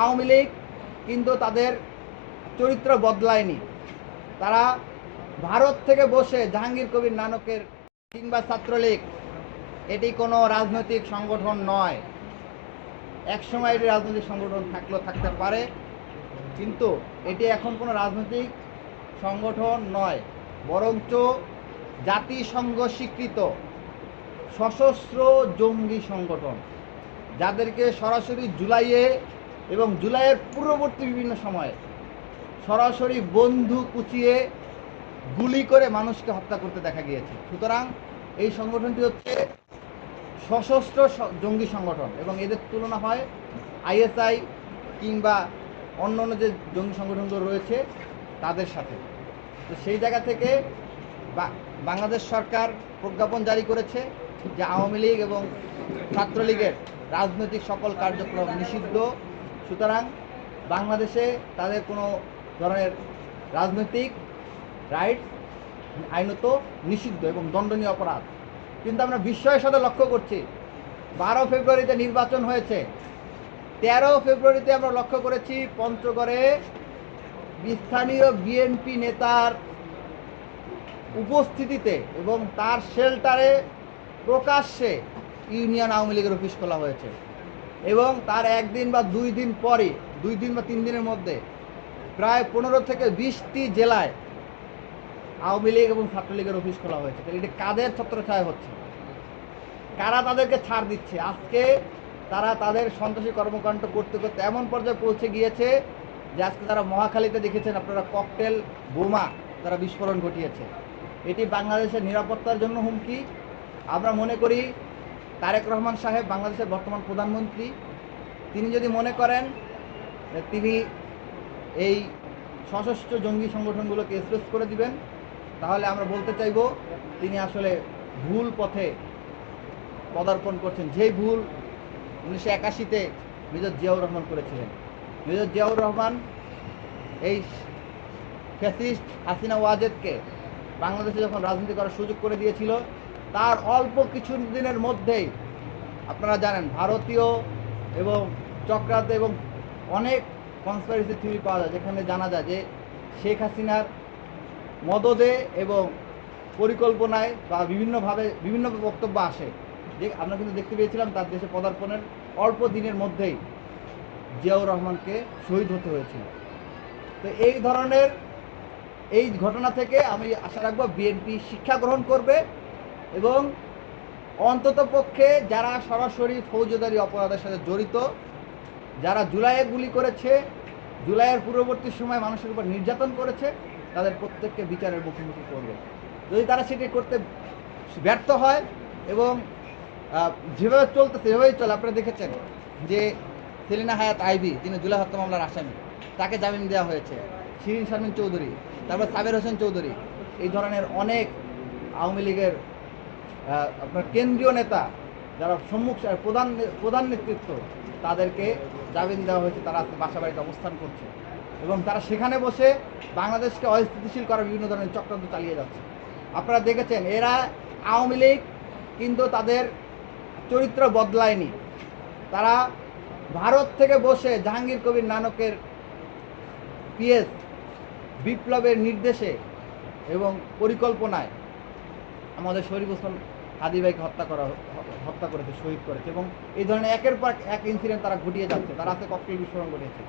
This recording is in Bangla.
আওয়ামী লীগ কিন্তু তাদের চরিত্র বদলায়নি। তারা ভারত থেকে বসে জাহাঙ্গীর কবির নানকের কিংবা ছাত্রলীগ এটি কোনো রাজনৈতিক সংগঠন নয়। একসময় এটি রাজনৈতিক সংগঠন থাকলেও থাকতে পারে, কিন্তু এটি এখন কোনো রাজনৈতিক সংগঠন নয়, বরঞ্চ জাতিসংঘ স্বীকৃত সশস্ত্র জঙ্গি সংগঠন, যাদেরকে সরাসরি জুলাইয়ে এবং জুলাইয়ের পূর্ববর্তী বিভিন্ন সময়ে সরাসরি বন্দুক কুচিয়ে গুলি করে মানুষকে হত্যা করতে দেখা গিয়েছে। সুতরাং এই সংগঠনটি হচ্ছে সশস্ত্র জঙ্গি সংগঠন এবং এদের তুলনা হয় আইএসআই কিংবা অন্য অন্য যে জঙ্গি সংগঠনগুলো রয়েছে তাদের সাথে। তো সেই জায়গা থেকে বাংলাদেশ সরকার প্রজ্ঞাপন জারি করেছে যে আওয়ামী লীগ এবং ছাত্রলীগের রাজনৈতিক সকল কার্যক্রম নিষিদ্ধ। সুতরাং বাংলাদেশে তাদের কোনো ধরনের রাজনৈতিক রাইট আইনত নিষিদ্ধ এবং দণ্ডনীয় অপরাধ। কিন্তু আমরা বিস্ময়ের সাথে লক্ষ্য করছি 12 ফেব্রুয়ারিতে নির্বাচন হয়েছে, 13 ফেব্রুয়ারিতে আমরা লক্ষ্য করেছি পঞ্চগড়ে স্থানীয় বিএনপি নেতার উপস্থিতিতে এবং তার শেল্টারে প্রকাশ্যে ইউনিয়ন আওয়ামী লীগের অফিস খোলা হয়েছে এবং তার একদিন বা 2 দিন পরে 2 দিন বা 3 দিনের মধ্যে প্রায় 15 থেকে 20টি জেলায় আওয়ামী লীগ এবং ছাত্রলীগের অফিস খোলা হয়েছে। তাহলে এটি কাদের ছত্রছায়া হচ্ছে? কারা তাদেরকে ছাড় দিচ্ছে? আজকে তারা তাদের সন্ত্রাসী কর্মকাণ্ড করতে করতে এমন পর্যায়ে পৌঁছে গিয়েছে যে আজকে তারা মহাখালীতে দেখেছেন আপনারা ককটেল বোমা তারা বিস্ফোরণ ঘটিয়েছে। এটি বাংলাদেশের নিরাপত্তার জন্য হুমকি। আমরা মনে করি তারেক রহমান সাহেব বাংলাদেশের বর্তমান প্রধানমন্ত্রী, তিনি যদি মনে করেন তিনি এই সশস্ত্র জঙ্গি সংগঠনগুলোকে স্পেস করে দিবেন, তাহলে আমরা বলতে চাইব তিনি আসলে ভুল পথে পদার্পণ করছেন। যেই ভুল 1981-তে মেজর জিয়াউর রহমান করেছিলেন। মেজর জিয়াউর রহমান এই ফ্যাসিস্ট হাসিনা ওয়াজেদকে বাংলাদেশে যখন রাজনীতি করার সুযোগ করে দিয়েছিল, তার অল্প কিছু দিনের মধ্যেই আপনারা জানেন ভারতীয় এবং চক্রান্ত এবং অনেক কনস্পিরেসি থিওরি পাওয়া যায়, যেখানে জানা যায় যে শেখ হাসিনার মদদে এবং পরিকল্পনায় বা বিভিন্ন বক্তব্য আসে যে আমরা কিন্তু দেখতে পেয়েছিলাম তার দেশে পদার্পণের অল্প দিনের মধ্যেই জিয়াউর রহমানকে শহীদ হতে হয়েছিল। তো এই ধরনের এই ঘটনা থেকে আমি আশা রাখবো বিএনপি শিক্ষা গ্রহণ করবে এবং অন্তত পক্ষে যারা সরাসরি ফৌজদারি অপরাধের সাথে জড়িত, যারা জুলাইয়ে গুলি করেছে, জুলাইয়ের পূর্ববর্তী সময় মানুষের উপর নির্যাতন করেছে, তাদের প্রত্যেককে বিচারের মুখোমুখি করবে। যদি তারা সেটি করতে ব্যর্থ হয় এবং যেভাবে চলতেছে সেভাবেই চলে, আপনারা দেখেছেন যে সেলিনা হায়াত আইভি, যিনি জুলাই হত্যা মামলার আসামি, তাকে জামিন দেওয়া হয়েছে। শিরিন শারমিন চৌধুরী, তারপর সাবের হোসেন চৌধুরী, এই ধরনের অনেক আওয়ামী লীগের আপনার কেন্দ্রীয় নেতা যারা প্রধান নেতৃত্ব, তাদেরকে জামিন দেওয়া হয়েছে। তারা বাসা বাড়িতে অবস্থান করছে এবং তারা সেখানে বসে বাংলাদেশকে অস্থিতিশীল করার বিভিন্ন ধরনের চক্রান্ত চালিয়ে যাচ্ছে। আপনারা দেখেছেন এরা আওয়ামী লীগ কিন্তু তাদের চরিত্র বদলায়নি। তারা ভারত থেকে বসে জাহাঙ্গীর কবির নানকের পিএস বিপ্লবের নির্দেশে এবং পরিকল্পনায় আমাদের শরীফ হোসেন হাদি ভাইকে হত্যা করেছে, শহীদ করেছে এবং এই ধরনের একের পর এক ইনসিডেন্ট তারা ঘটিয়ে যাচ্ছে। তারা আজকে ককটেল বিস্ফোরণ ঘটিয়েছে।